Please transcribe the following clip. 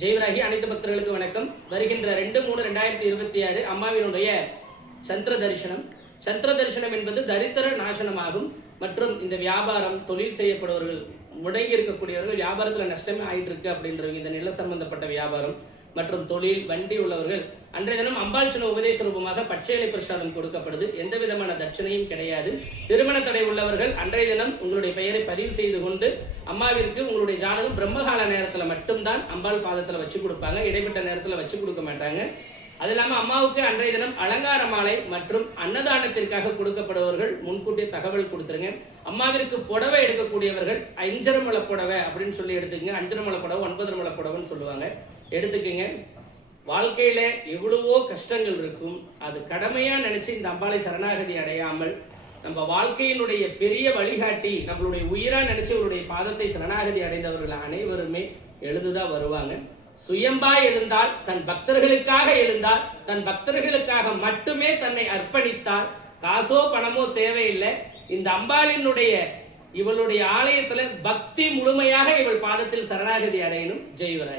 ஜெயவராகி அனைத்து பக்தர்களுக்கு வணக்கம். வருகின்ற 2/3/2026 அம்மாவினுடைய சந்திர தரிசனம். சந்திர தரிசனம் என்பது தரித்திர நாசனமாகும். மற்றும் இந்த வியாபாரம் தொழில் செய்யப்படுவர்கள், முடங்கி இருக்கக்கூடியவர்கள், வியாபாரத்தில் நஷ்டமே ஆயிட்டு இருக்கு அப்படின்றவங்க, இந்த நில சம்பந்தப்பட்ட வியாபாரம் மற்றும் தொழில் வண்டி உள்ளவர்கள் அன்றைய தினம் அம்பாள் சின்ன உபதேச ரூபமாக பச்சையிலை பிரசாதம் கொடுக்கப்படுது. எந்த விதமான தட்சணையும் கிடையாது. திருமண தடை உள்ளவர்கள் அன்றைய தினம் உங்களுடைய பெயரை பதிவு செய்து கொண்டு அம்மாவிற்கு உங்களுடைய ஜாதகம் பிரம்மகால நேரத்தில் மட்டும்தான் அம்பாள் பாதத்தில் வச்சு கொடுப்பாங்க. இடைப்பட்ட நேரத்தில் வச்சு கொடுக்க மாட்டாங்க. அது இல்லாமல் அம்மாவுக்கு அன்றைய தினம் அலங்கார மாலை மற்றும் அன்னதானத்திற்காக கொடுக்கப்படுபவர்கள் முன்கூட்டிய தகவல் கொடுத்துருங்க. அம்மாவிற்கு புடவை எடுக்கக்கூடியவர்கள் 5 மலை புடவை அப்படின்னு சொல்லி எடுத்துக்கங்க. 5 மலை புடவை 9 மலை புடவைன்னு சொல்லுவாங்க, எடுத்துக்கங்க. வாழ்க்கையில எவ்வளவோ கஷ்டங்கள் இருக்கும். அது கடமையா நினைச்சு இந்த அம்பாளை சரணாகதி அடையாமல் நம்ம வாழ்க்கையினுடைய பெரிய வழிகாட்டி நம்மளுடைய உயிரா நினைச்சு அவருடைய பாதத்தை சரணாகதி அடைந்தவர்கள் அனைவருமே எழுந்துதான் வருவாங்க. சுயம்பா எழுந்தால், தன் பக்தர்களுக்காக எழுந்தால், தன் பக்தர்களுக்காக மட்டுமே தன்னை அர்ப்பணித்தால், காசோ பணமோ தேவையில்லை. இந்த அம்பாளினுடைய இவளுடைய ஆலயத்துல பக்தி முழுமையாக இவள் பாதத்தில் சரணாகதி அடையணும். ஜெய்வராய்.